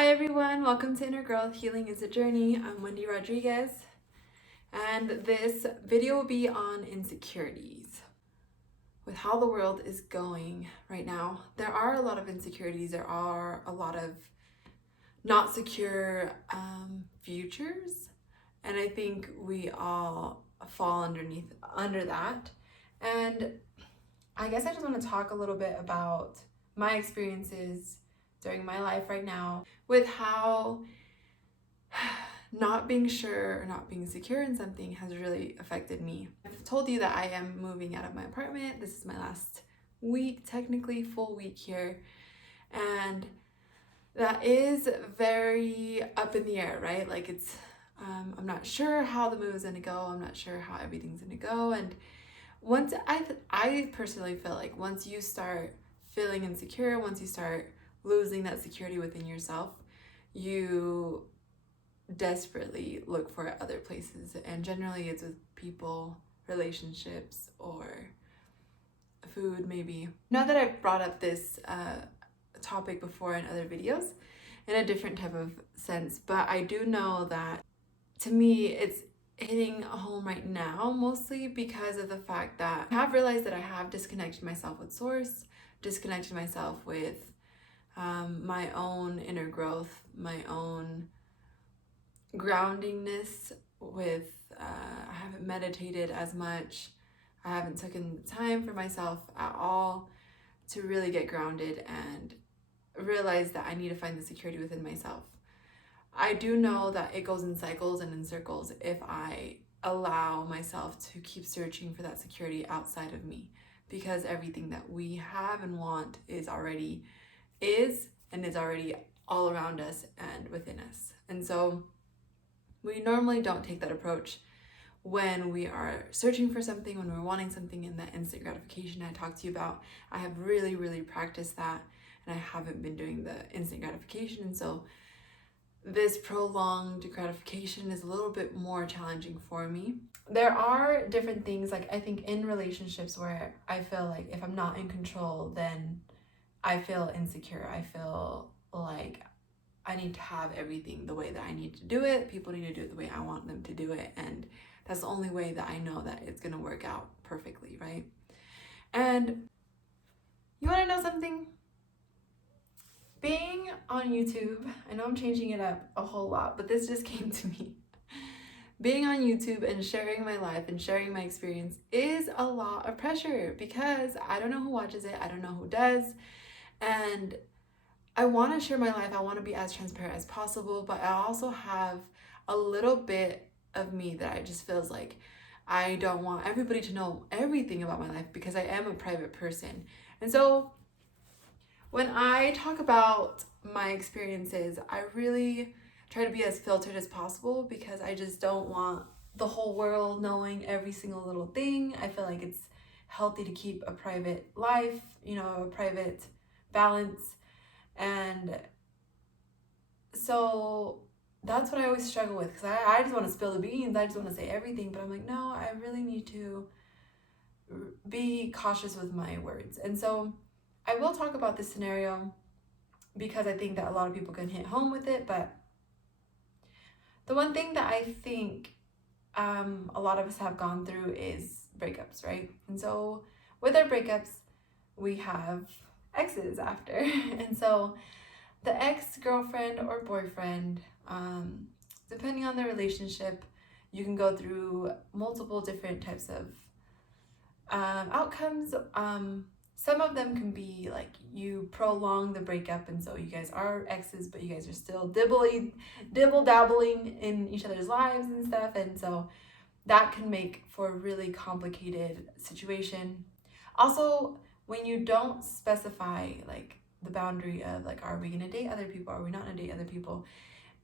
Hi everyone, welcome to Inner Growth Healing is a Journey. I'm Wendy Rodriguez, and this video will be on insecurities. With how the world is going right now, there are a lot of insecurities, there are a lot of not secure futures, and I think we all fall under that. And I guess I just want to talk a little bit about my experiences during my life right now with how not being sure or not being secure in something has really affected me. I've told you that I am moving out of my apartment. This is my last week, technically full week here. And that is very up in the air, right? Like I'm not sure how the move is gonna go. I'm not sure how everything's gonna go. And once I personally feel like once you start feeling insecure, once you start losing that security within yourself, you desperately look for other places, and generally it's with people, relationships, or food maybe. Now that I've brought up this topic before in other videos in a different type of sense, but I do know that to me it's hitting home right now, mostly because of the fact that I have realized that I have disconnected myself with source, disconnected myself with my own inner growth, my own groundingness with I haven't meditated as much. I haven't taken the time for myself at all to really get grounded and realize that I need to find the security within myself. I do know that it goes in cycles and in circles if I allow myself to keep searching for that security outside of me, because everything that we have and want is already all around us and within us. And so we normally don't take that approach when we are searching for something, when we're wanting something in that instant gratification I talked to you about. I have really practiced that, and I haven't been doing the instant gratification. And so this prolonged gratification is a little bit more challenging for me. There are different things, like I think in relationships where I feel like if I'm not in control, then I feel insecure. I feel like I need to have everything the way that I need to do it. People need to do it the way I want them to do it. And that's the only way that I know that it's going to work out perfectly, right? And you want to know something? Being on YouTube, I know I'm changing it up a whole lot, but this just came to me. Being on YouTube and sharing my life and sharing my experience is a lot of pressure, because I don't know who watches it. I don't know who does. And I want to share my life. I want to be as transparent as possible, but I also have a little bit of me that I just feels like I don't want everybody to know everything about my life, because I am a private person. And so when I talk about my experiences, I really try to be as filtered as possible, because I just don't want the whole world knowing every single little thing. I feel like it's healthy to keep a private life, a private balance. And so that's what I always struggle with, because I just want to spill the beans. I just want to say everything, but I'm like, no, I really need to be cautious with my words. And so I will talk about this scenario because I think that a lot of people can hit home with it. But the one thing that I think a lot of us have gone through is breakups, right? And so with our breakups, we have exes after. And so the ex-girlfriend or boyfriend, depending on the relationship, you can go through multiple different types of outcomes. Some of them can be like you prolong the breakup, and so you guys are exes, but you guys are still dibble-dabbling in each other's lives and stuff, and so that can make for a really complicated situation. Also, when you don't specify like the boundary of like, are we gonna date other people, are we not gonna date other people,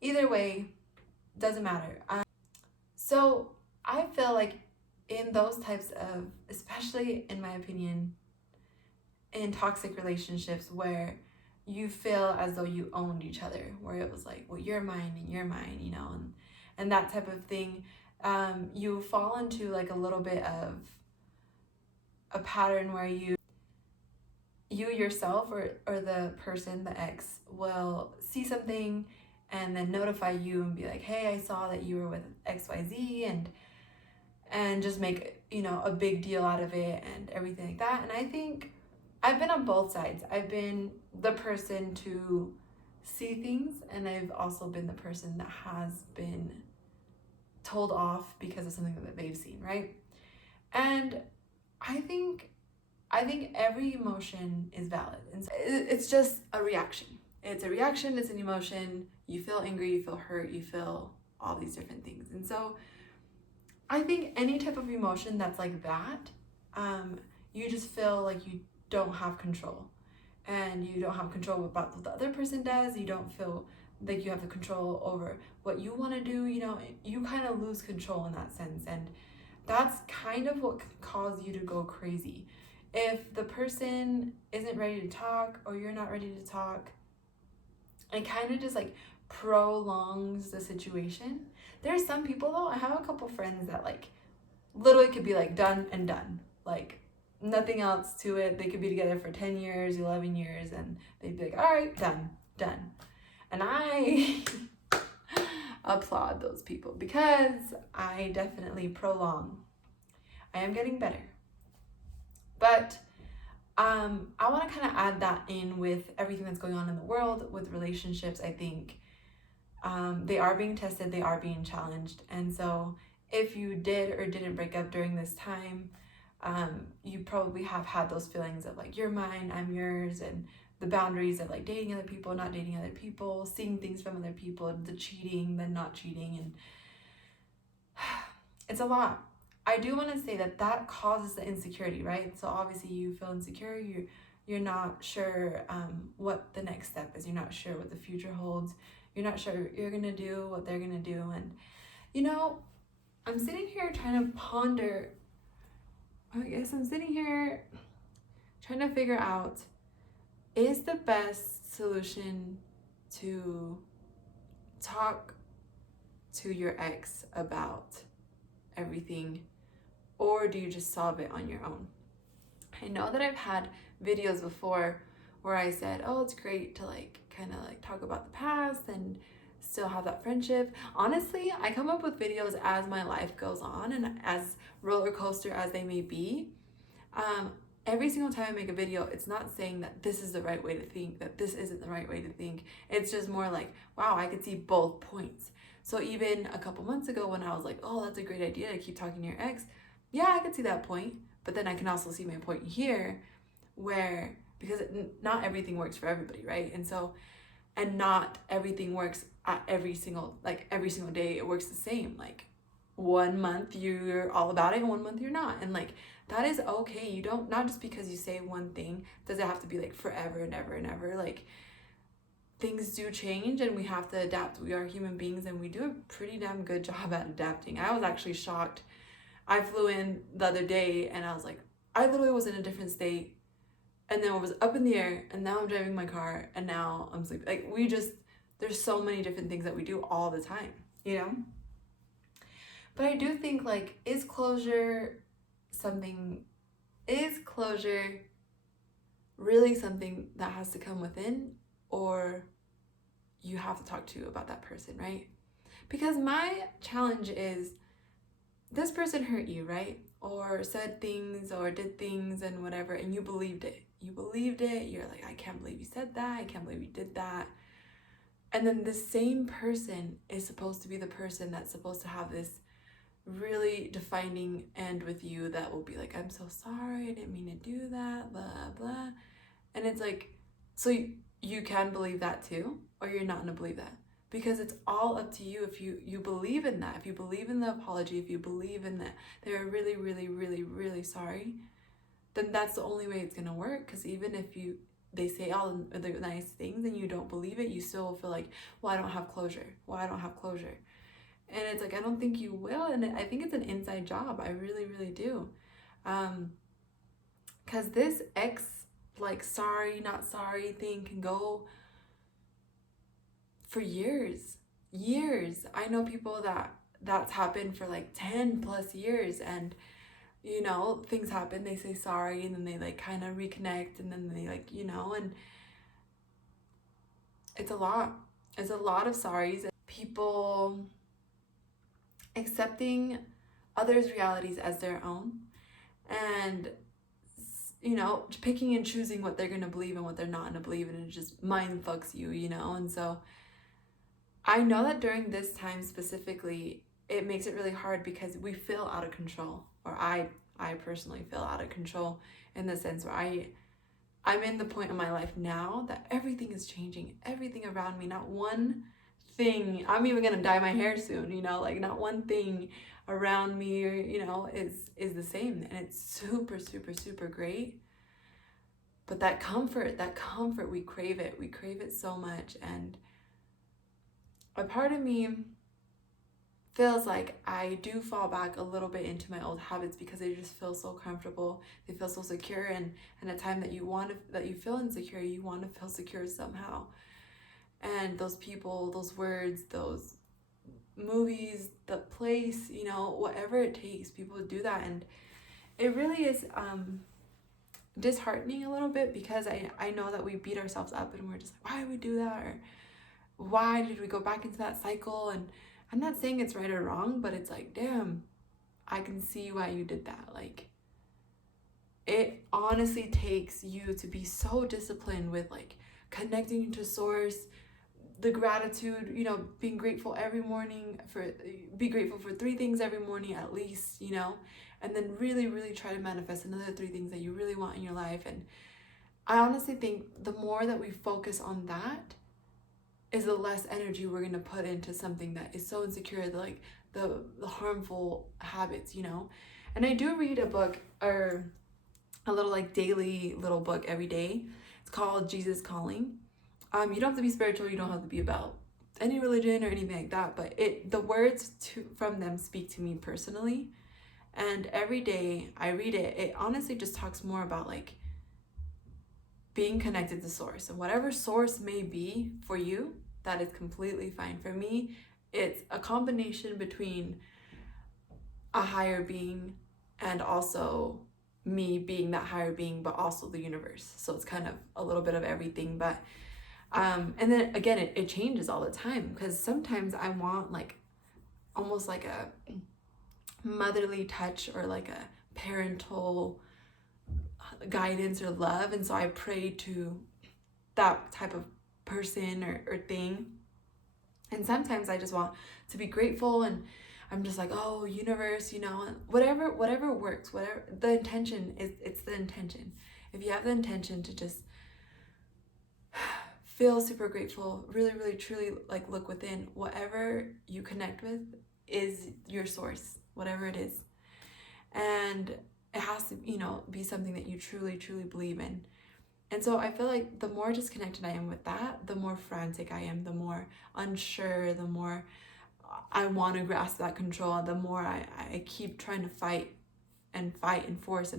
either way, doesn't matter. So I feel like in those types of, especially in my opinion, in toxic relationships where you feel as though you owned each other, where it was like, well, you're mine and you're mine, and that type of thing, you fall into like a little bit of a pattern where you yourself or the person, the ex, will see something and then notify you and be like, hey, I saw that you were with XYZ, and just make, you know, a big deal out of it and everything like that. And I think I've been on both sides. I've been the person to see things, and I've also been the person that has been told off because of something that they've seen, right? And I think every emotion is valid, and it's just a reaction. It's a reaction, it's an emotion. You feel angry, you feel hurt, you feel all these different things. And so I think any type of emotion that's like that, you just feel like you don't have control, and you don't have control about what the other person does. You don't feel like you have the control over what you want to do. You know, you kind of lose control in that sense, and that's kind of what can cause you to go crazy. If the person isn't ready to talk, or you're not ready to talk, it kind of just like prolongs the situation. There's some people though, I have a couple friends that like literally could be like done and done, like nothing else to it. They could be together for 10 years, 11 years, and they'd be like, all right, done. And I applaud those people, because I definitely prolong. I am getting better. But I want to kind of add that in with everything that's going on in the world with relationships. I think they are being tested, they are being challenged. And so if you did or didn't break up during this time, you probably have had those feelings of like, you're mine, I'm yours, and the boundaries of like dating other people, not dating other people, seeing things from other people, the cheating, the not cheating, and it's a lot. I do want to say that causes the insecurity, right? So obviously you feel insecure, you're not sure what the next step is, you're not sure what the future holds, you're not sure what you're gonna do, what they're gonna do. And you know, I'm sitting here trying to ponder, I guess I'm sitting here trying to figure out, is the best solution to talk to your ex about everything, or do you just solve it on your own? I know that I've had videos before where I said, oh, it's great to like kind of like talk about the past and still have that friendship. Honestly, I come up with videos as my life goes on, and as roller coaster as they may be. Every single time I make a video, it's not saying that this is the right way to think, that this isn't the right way to think. It's just more like, wow, I could see both points. So even a couple months ago when I was like, oh, that's a great idea to keep talking to your ex, yeah, I could see that point. But then I can also see my point here where, because not everything works for everybody, right? And so, and not everything works at every single day, it works the same. Like 1 month you're all about it and 1 month you're not. And like, that is okay. You don't, not just because you say one thing, does it have to be like forever and ever and ever. Like, things do change and we have to adapt. We are human beings and we do a pretty damn good job at adapting. I was actually shocked. I flew in the other day and I was like, I literally was in a different state, and then I was up in the air, and now I'm driving my car, and now I'm sleeping. Like, there's so many different things that we do all the time, you know? But I do think, like, is closure really something that has to come within, or you have to talk to about that person, right? Because my challenge is, this person hurt you, right? Or said things or did things and whatever, and you believed it. You're like, I can't believe you said that. I can't believe you did that. And then the same person is supposed to be the person that's supposed to have this really defining end with you that will be like, I'm so sorry, I didn't mean to do that, blah, blah. And it's like, so you can believe that too, or you're not gonna believe that. Because it's all up to you if you believe in that, if you believe in the apology, if you believe in that they're really, really, really, really sorry, then that's the only way it's gonna work. Because even if they say all the nice things and you don't believe it, you still feel like, well, I don't have closure. And it's like, I don't think you will. And I think it's an inside job. I really, really do. Because this ex, like, sorry, not sorry thing can go for years. I know people that's happened for like 10 plus years, and you know, things happen, they say sorry, and then they like kind of reconnect, and then they like, you know, and it's a lot. It's a lot of sorries. People accepting others' realities as their own, and, you know, picking and choosing what they're going to believe and what they're not going to believe, and it just mind fucks you, you know. And so I know that during this time specifically, it makes it really hard because we feel out of control, or I personally feel out of control in the sense where I'm in the point in my life now that everything is changing, everything around me, not one thing. I'm even gonna dye my hair soon, you know, like not one thing around me, you know, is the same, and it's super, super, super great. But that comfort, we crave it so much. And a part of me feels like I do fall back a little bit into my old habits because they just feel so comfortable. They feel so secure, and a time that you feel insecure, you want to feel secure somehow. And those people, those words, those movies, the place, you know, whatever it takes, people do that. And it really is disheartening a little bit because I know that we beat ourselves up and we're just like, why did we do that? Or why did we go back into that cycle? And I'm not saying it's right or wrong, but it's like, damn, I can see why you did that. Like, it honestly takes you to be so disciplined with like connecting to source, the gratitude, you know, being grateful every morning be grateful for 3 things every morning at least, you know, and then really, really try to manifest another 3 things that you really want in your life. And I honestly think the more that we focus on that is the less energy we're going to put into something that is so insecure, like the harmful habits, you know. And I do read a book, or a little like daily little book every day. It's called Jesus Calling. You don't have to be spiritual, you don't have to be about any religion or anything like that, but the words from them speak to me personally. And every day I read it, it honestly just talks more about like being connected to source, and whatever source may be for you, that is completely fine. For me, it's a combination between a higher being and also me being that higher being, but also the universe. So it's kind of a little bit of everything. But and then again, it changes all the time, because sometimes I want like almost like a motherly touch or like a parental guidance or love, and so I pray to that type of person or thing. And sometimes I just want to be grateful, and I'm just like, oh, universe, you know, whatever works, whatever the intention is, it's the intention. If you have the intention to just feel super grateful, really, really, truly like look within, whatever you connect with is your source, whatever it is. And it has to, you know, be something that you truly, truly believe in. And so I feel like the more disconnected I am with that, the more frantic I am, the more unsure, the more I want to grasp that control, the more I keep trying to fight and force,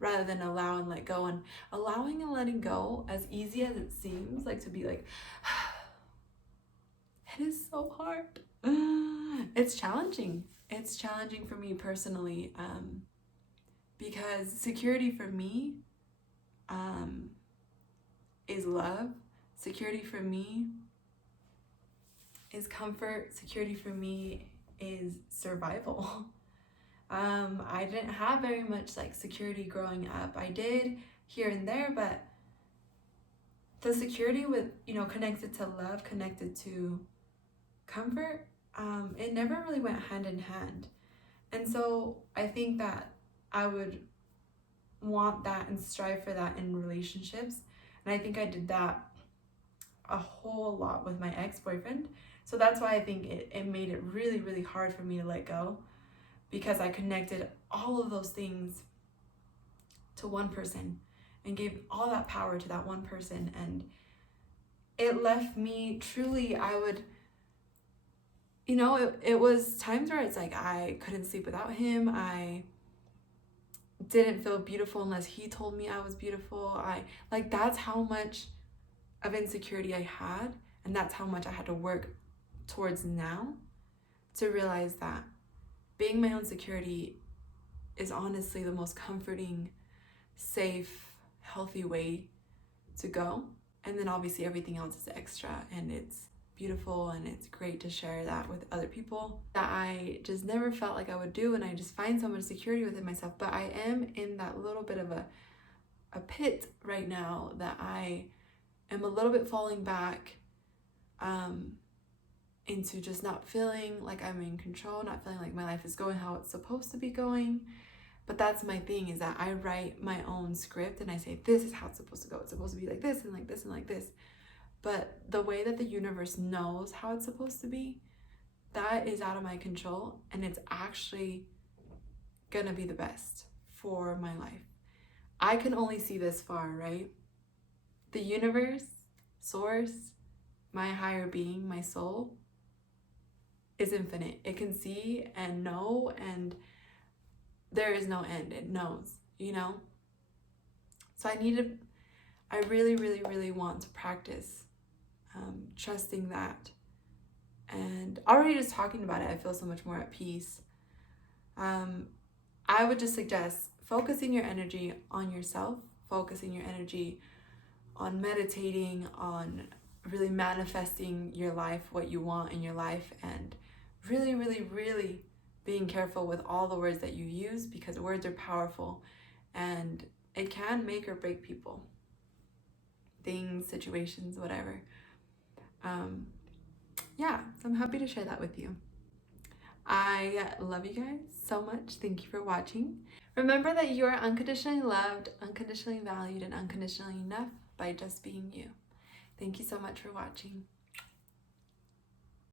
rather than allow and let go. And allowing and letting go, as easy as it seems, like to be like, it is so hard. It's challenging. It's challenging for me personally, because security for me is love. Security for me is comfort. Security for me is survival. I didn't have very much like security growing up. I did here and there, but the security with, you know, connected to love, connected to comfort, it never really went hand in hand. And so I think that I would want that and strive for that in relationships. And I think I did that a whole lot with my ex-boyfriend. So that's why I think it made it really, really hard for me to let go, because I connected all of those things to one person and gave all that power to that one person. And it left me truly, I would, you know, it was times where it's like I couldn't sleep without him. I didn't feel beautiful unless he told me I was beautiful. That's how much of insecurity I had, and that's how much I had to work towards now to realize that being my own security is honestly the most comforting, safe, healthy way to go. And then obviously everything else is extra, and it's beautiful and it's great to share that with other people that I just never felt like I would do, and I just find so much security within myself. But I am in that little bit of a pit right now that I am a little bit falling back into just not feeling like I'm in control, not feeling like my life is going how it's supposed to be going. But that's my thing, is that I write my own script and I say, this is how it's supposed to go. It's supposed to be like this and like this and like this. But the way that the universe knows how it's supposed to be, that is out of my control, and it's actually gonna be the best for my life. I can only see this far, right? The universe, source, my higher being, my soul, is infinite. It can see and know, and there is no end. It knows, you know? So I really, really, really want to practice trusting that. And already just talking about it, I feel so much more at peace. I would just suggest focusing your energy on yourself, focusing your energy on meditating, on really manifesting your life, what you want in your life, and really, really, really being careful with all the words that you use, because words are powerful and it can make or break people, things, situations, whatever. Yeah, so I'm happy to share that with you. I love you guys so much. Thank you for watching. Remember that you are unconditionally loved, unconditionally valued, and unconditionally enough by just being you. Thank you so much for watching.